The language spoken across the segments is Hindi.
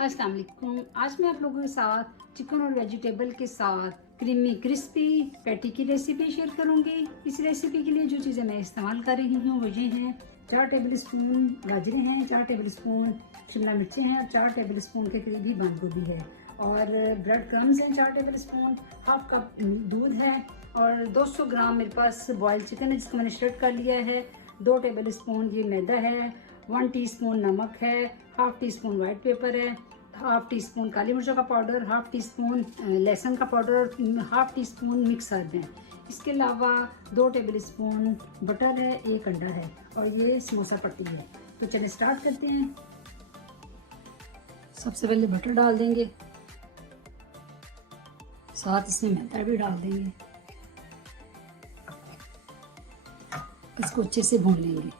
अस्सलाम वालेकुम। आज मैं आप लोगों के साथ चिकन और वेजिटेबल के साथ क्रीमी क्रिस्पी पैटी की रेसिपी शेयर करूंगी। इस रेसिपी के लिए जो चीज़ें मैं इस्तेमाल कर रही हूँ वो ये हैं। 4 टेबलस्पून गाजरें हैं, 4 टेबलस्पून शिमला मिर्चें हैं और 4 टेबलस्पून के करीब ही बंद गोभी है और ब्रेड क्रम्स हैं 4 टेबलस्पून, हाफ कप दूध है और 200 ग्राम मेरे पास बॉइल्ड चिकन है जिसको मैंने श्रेड कर लिया है। 2 टेबलस्पून ये मैदा है, 1 टीस्पून नमक है, half tea spoon white paper है, हाफ टी स्पून काली मिर्चों का पाउडर, हाफ टी स्पून लहसुन का पाउडर और half tea spoon mix herb है। इसके अलावा 2 टेबलस्पून बटर है, 1 अंडा है और ये समोसा पट्टी है। तो चलिए स्टार्ट करते हैं। सबसे पहले बटर डाल देंगे, साथ इसमें मैदा भी डाल देंगे। इसको अच्छे से भून लेंगे।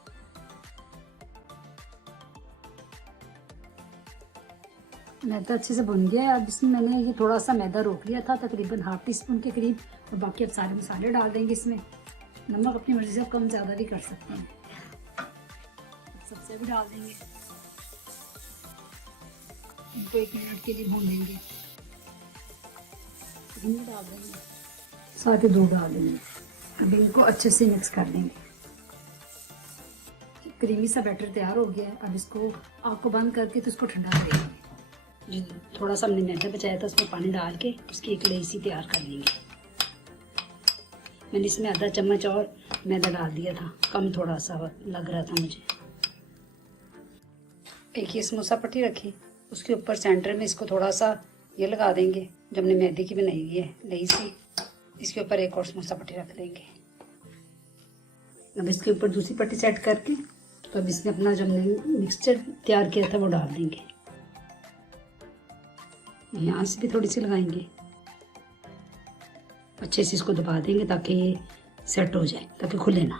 मैदा अच्छे से भुन गया है। अब इसमें मैंने ये थोड़ा सा मैदा रोक लिया था, तकरीबन हाफ टी स्पून के करीब, और बाकी अब सारे मसाले डाल देंगे इसमें। नमक अपनी मर्जी से कम ज़्यादा भी कर सकते हैं। सबसे भी डाल देंगे, इनको 1 मिनट के लिए भून लेंगे। डाल देंगे, साथ ही दूध डाल देंगे। अब इनको अच्छे से मिक्स कर देंगे। क्रीमी सा बैटर तैयार हो गया है। अब इसको आग को बंद करके तो इसको ठंडा करेंगे। थोड़ा सा हमने मैदा बचाया था उसमें पानी डाल के उसकी एक लेसी तैयार कर लेंगे। मैंने इसमें आधा चम्मच और मैदा डाल दिया था, कम थोड़ा सा लग रहा था मुझे। एक ये समोसा पट्टी रखी, उसके ऊपर सेंटर में इसको थोड़ा सा ये लगा देंगे जो हमने मैदे की बनाई हुई है लेसी। इसके ऊपर एक और समोसा पट्टी रख देंगे। अब इसके ऊपर दूसरी पट्टी सेट करके तो अब इसमें अपना जो हमने मिक्सचर तैयार किया था वो डाल देंगे। यहाँ से भी थोड़ी सी लगाएंगे, अच्छे से इसको दबा देंगे ताकि ये सेट हो जाए, ताकि खुले ना।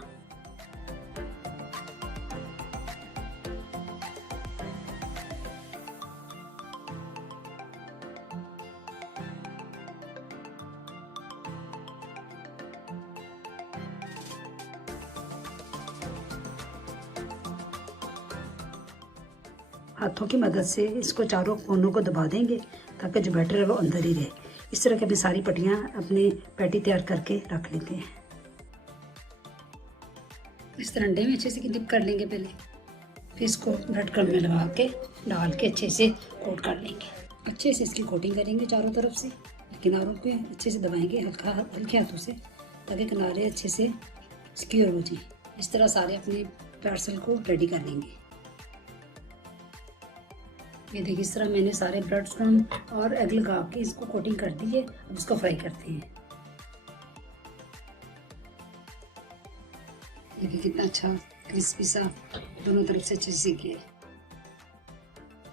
हाथों की मदद से इसको चारों कोनों को दबा देंगे ताकि जो बैटर है वो अंदर ही रहे। इस तरह की अपनी सारी पट्टियाँ अपनी पैटी तैयार करके रख लेते हैं। इस तरह अंडे में अच्छे से डिप कर लेंगे पहले, फिर इसको ब्रेड क्रम्ब में लगा के डाल के अच्छे से कोट कर लेंगे। अच्छे से इसकी कोटिंग करेंगे चारों तरफ से, किनारों पे अच्छे से दबाएंगे हल्के हाथों से ताकि किनारे अच्छे से सिक्योर हो जाए। इस तरह सारे अपने पार्सल को रेडी कर लेंगे। ये देखिए इस तरह मैंने सारे ब्रेड क्रम्ब और एग लगा के इसको कोटिंग कर दी है। अब इसको फ्राई करते हैं। देखिए कितना अच्छा क्रिस्पी सा दोनों तरफ से अच्छे से सीख गया।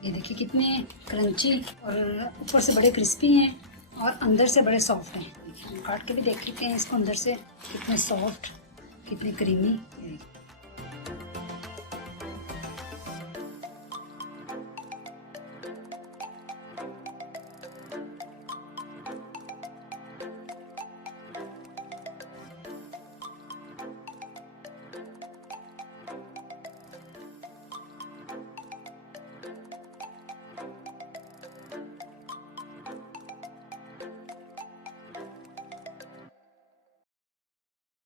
ये देखिए कितने क्रंची और ऊपर से बड़े क्रिस्पी हैं और अंदर से बड़े सॉफ्ट हैं। हम काट के भी देख लेते हैं इसको, अंदर से कितने सॉफ्ट कितने क्रीमी।